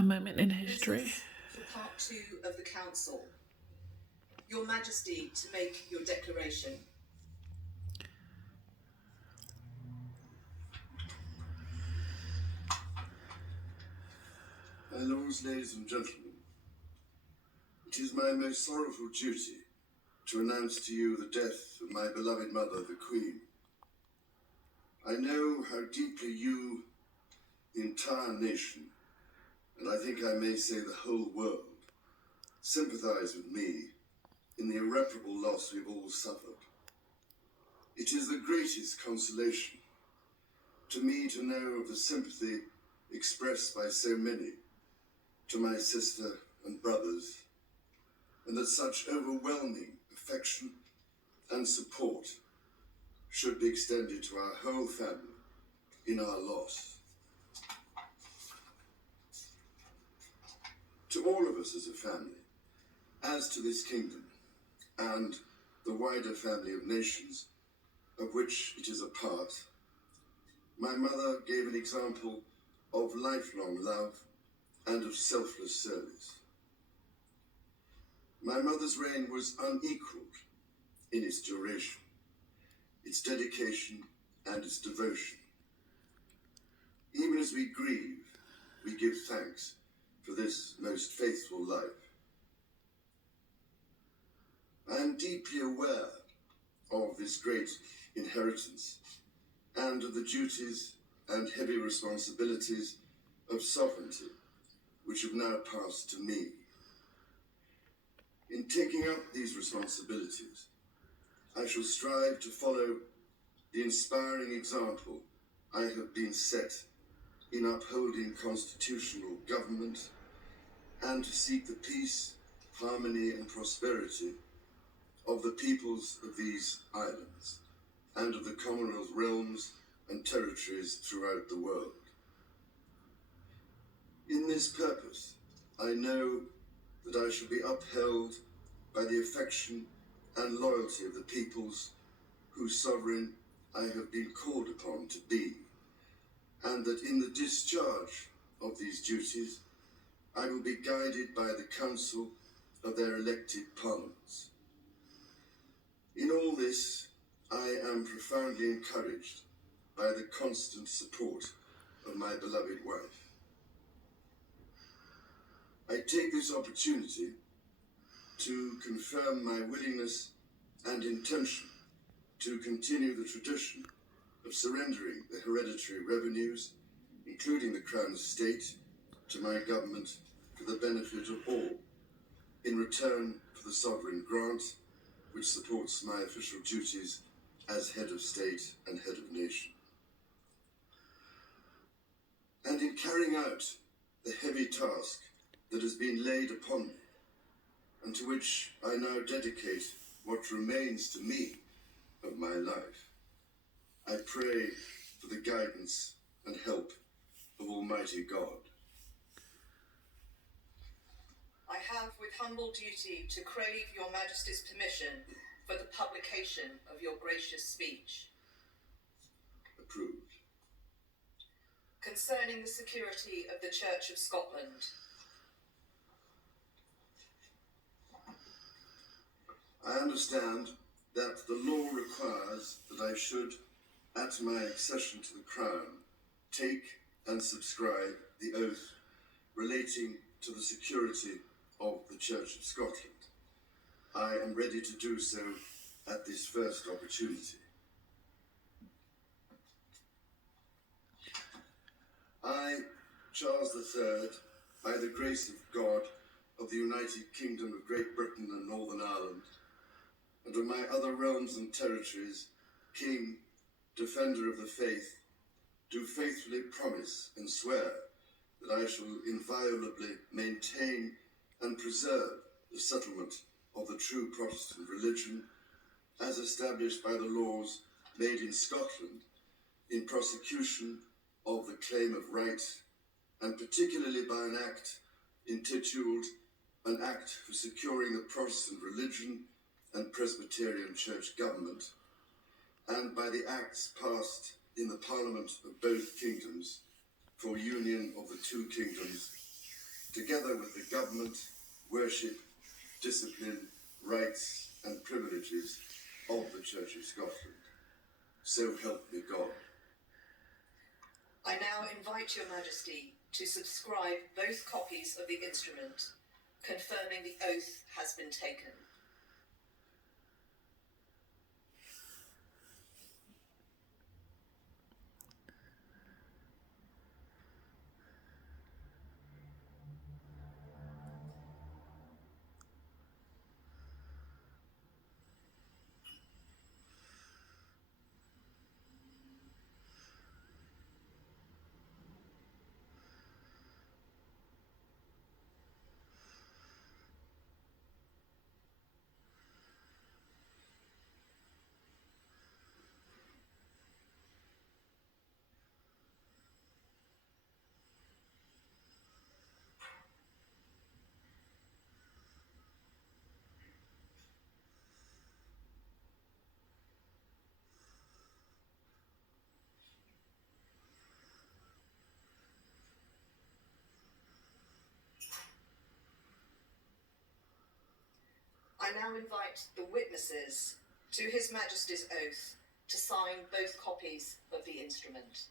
A moment in history. For part 2 of the council. Your Majesty, to make your declaration. My lords, ladies and gentlemen, it is my most sorrowful duty to announce to you the death of my beloved mother, the Queen. I know how deeply you, the entire nation, and I think I may say the whole world, sympathize with me in the irreparable loss we've all suffered. It is the greatest consolation to me to know of the sympathy expressed by so many to my sister and brothers, and that such overwhelming affection and support should be extended to our whole family in our loss. To all of us as a family, as to this kingdom and the wider family of nations of which it is a part, my mother gave an example of lifelong love and of selfless service. My mother's reign was unequaled in its duration, its dedication and its devotion. Even as we grieve, we give thanks for this most faithful life. I am deeply aware of this great inheritance and of the duties and heavy responsibilities of sovereignty which have now passed to me. In taking up these responsibilities, I shall strive to follow the inspiring example I have been set in upholding constitutional government and to seek the peace, harmony and prosperity of the peoples of these islands and of the Commonwealth realms and territories throughout the world. In this purpose, I know that I shall be upheld by the affection and loyalty of the peoples whose sovereign I have been called upon to be, and that in the discharge of these duties, I will be guided by the counsel of their elected parliaments. In all this, I am profoundly encouraged by the constant support of my beloved wife. I take this opportunity to confirm my willingness and intention to continue the tradition of surrendering the hereditary revenues, including the Crown Estate, to my government for the benefit of all, in return for the sovereign grant which supports my official duties as head of state and head of nation. And in carrying out the heavy task that has been laid upon me, and to which I now dedicate what remains to me of my life, I pray for the guidance and help of Almighty God. I have with humble duty to crave your Majesty's permission for the publication of your gracious speech. Approved. Concerning the security of the Church of Scotland. I understand that the law requires that I should, at my accession to the Crown, take and subscribe the oath relating to the security of the Church of Scotland. I am ready to do so at this first opportunity. I, Charles III, by the grace of God, of the United Kingdom of Great Britain and Northern Ireland, and of my other realms and territories, King, Defender of the Faith, do faithfully promise and swear that I shall inviolably maintain and preserve the settlement of the true Protestant religion as established by the laws made in Scotland in prosecution of the claim of right, and particularly by an act intituled An Act for Securing the Protestant Religion and Presbyterian Church Government, and by the acts passed in the Parliament of both kingdoms for union of the two kingdoms together with the government, worship, discipline, rights and privileges of the Church of Scotland. So help me God. I now invite Your Majesty to subscribe both copies of the instrument, confirming the oath has been taken. I now invite the witnesses to His Majesty's oath to sign both copies of the instrument.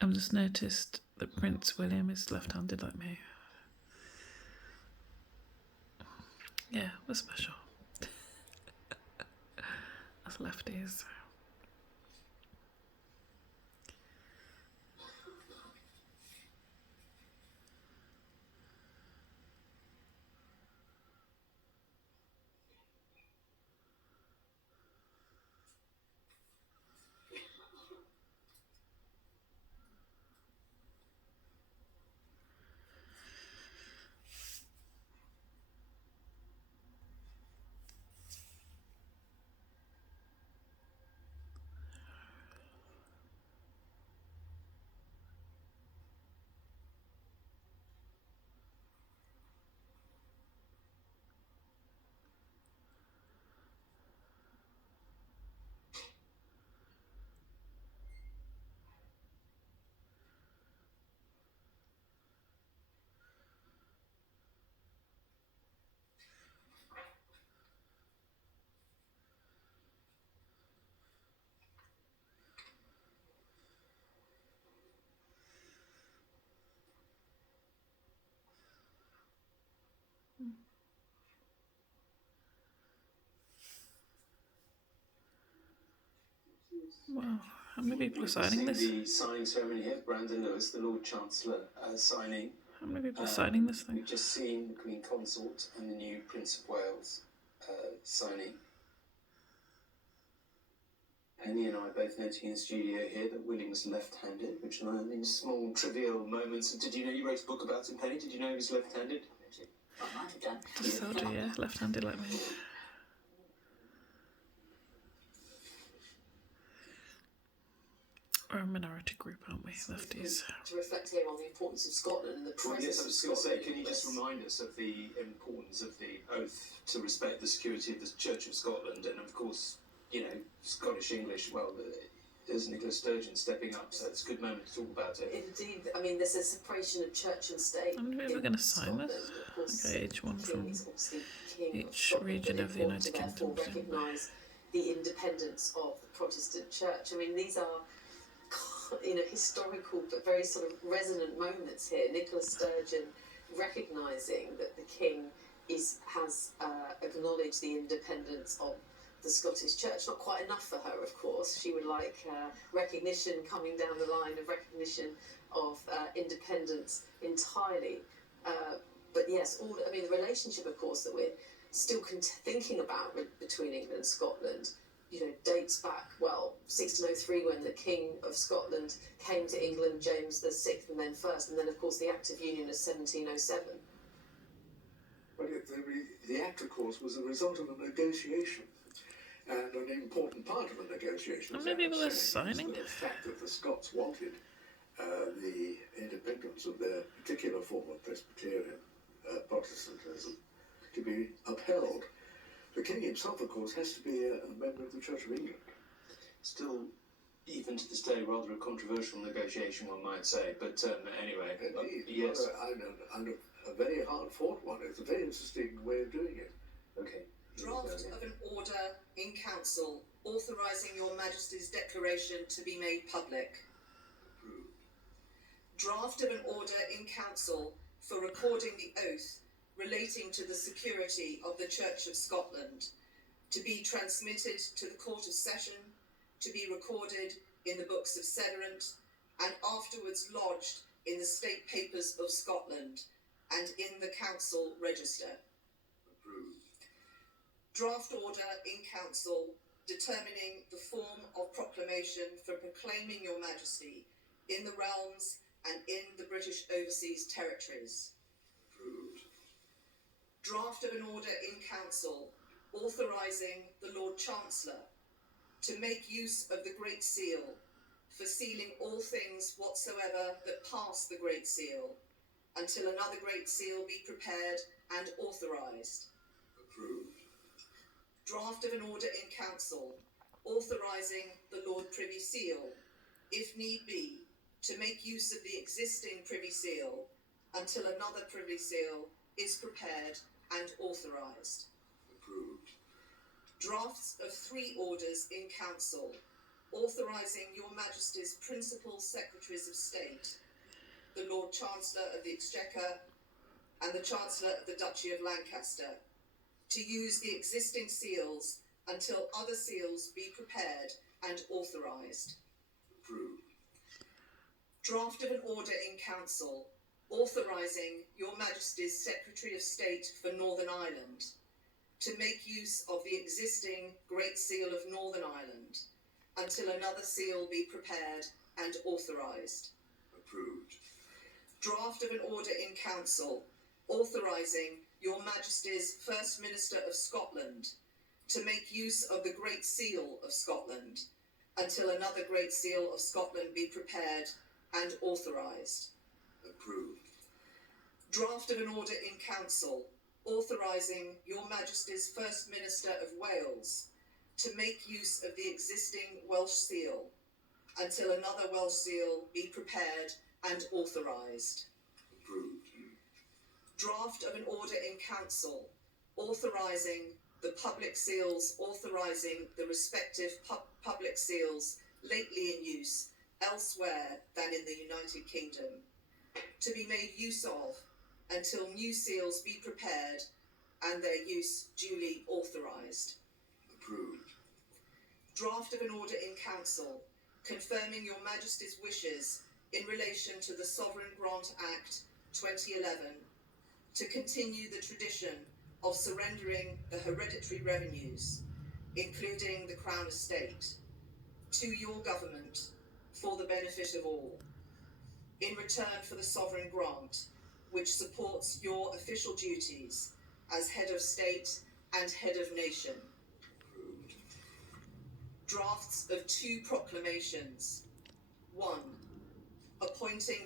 I've just noticed that Prince William is left-handed like me. Yeah, we're special. As lefties. Wow, how many people are signing this? The signing ceremony here, Brandon Lewis, the Lord Chancellor, signing. How many people are signing this thing? We've just seen the Queen Consort and the new Prince of Wales signing. Penny and I both noting in the studio here that William's left-handed, which I mean small trivial moments. Did you know you wrote a book about him, Penny? Did you know he was left-handed? I might have done. So do you, left-handed like me. We're a minority group, aren't we, lefties? To reflect here on the importance of Scotland and the Well, presence yes, I of was going to say, Scotland can you in just this. remind us of the importance of the oath to respect the security of the Church of Scotland and, of course, you know, Scottish English? Well, there's Nicola Sturgeon stepping up, so it's a good moment to talk about it. Indeed, I mean, there's a separation of church and state. How many people are going to sign this? Okay, each one from each region of the United Kingdom. Recognise the independence of the Protestant Church. I mean, these are, you know, historical but very sort of resonant moments here. Nicola Sturgeon recognising that the King has acknowledged the independence of the Scottish Church. Not quite enough for her, of course. She would like recognition coming down the line of recognition of independence entirely. But yes, I mean, the relationship, of course, that we're still thinking about between England and Scotland, you know, dates back, well, 1603 when the King of Scotland came to England, James VI, and then first, and then, of course, the Act of Union of 1707. Well, the Act, of course, was a result of a negotiation. And an important part of the negotiation, How many people are signing? the fact that the Scots wanted the independence of their particular form of Presbyterian Protestantism to be upheld. The king himself, of course, has to be a member of the Church of England. Still, even to this day, rather a controversial negotiation, one might say. But anyway, Indeed, yes. and a very hard-fought one. It's a very interesting way of doing it. Okay. Draft of an order in council authorising your Majesty's declaration to be made public. Approved. Draft of an order in council for recording the oath relating to the security of the Church of Scotland, to be transmitted to the Court of Session, to be recorded in the books of Sederant, and afterwards lodged in the State Papers of Scotland and in the Council Register. Approved. Draft order in council determining the form of proclamation for proclaiming your Majesty in the realms and in the British Overseas Territories. Approved. Draft of an order in council authorising the Lord Chancellor to make use of the Great Seal for sealing all things whatsoever that pass the Great Seal, until another Great Seal be prepared and authorised. Approved. Draft of an order in council authorising the Lord Privy Seal, if need be, to make use of the existing Privy Seal until another Privy Seal is prepared and authorised. Approved. Drafts of 3 orders in council authorising your Majesty's principal Secretaries of State, the Lord Chancellor of the Exchequer and the Chancellor of the Duchy of Lancaster, to use the existing seals until other seals be prepared and authorised. Approved. Draft of an order in council authorising your Majesty's Secretary of State for Northern Ireland to make use of the existing Great Seal of Northern Ireland until another seal be prepared and authorised. Approved. Draft of an order in council authorising your Majesty's First Minister of Scotland to make use of the Great Seal of Scotland until another Great Seal of Scotland be prepared and authorised. Approved. Draft of an order in council authorising your Majesty's First Minister of Wales to make use of the existing Welsh Seal until another Welsh Seal be prepared and authorised. Approved. Draft of an order in council authorising the public seals authorising the respective public seals lately in use elsewhere than in the United Kingdom to be made use of until new seals be prepared and their use duly authorised. Approved. Draft of an order in council confirming your Majesty's wishes in relation to the Sovereign Grant Act 2011 to continue the tradition of surrendering the hereditary revenues, including the Crown Estate, to your government for the benefit of all, in return for the sovereign grant, which supports your official duties as head of state and head of nation. Approved. Drafts of 2 proclamations. 1. Appointing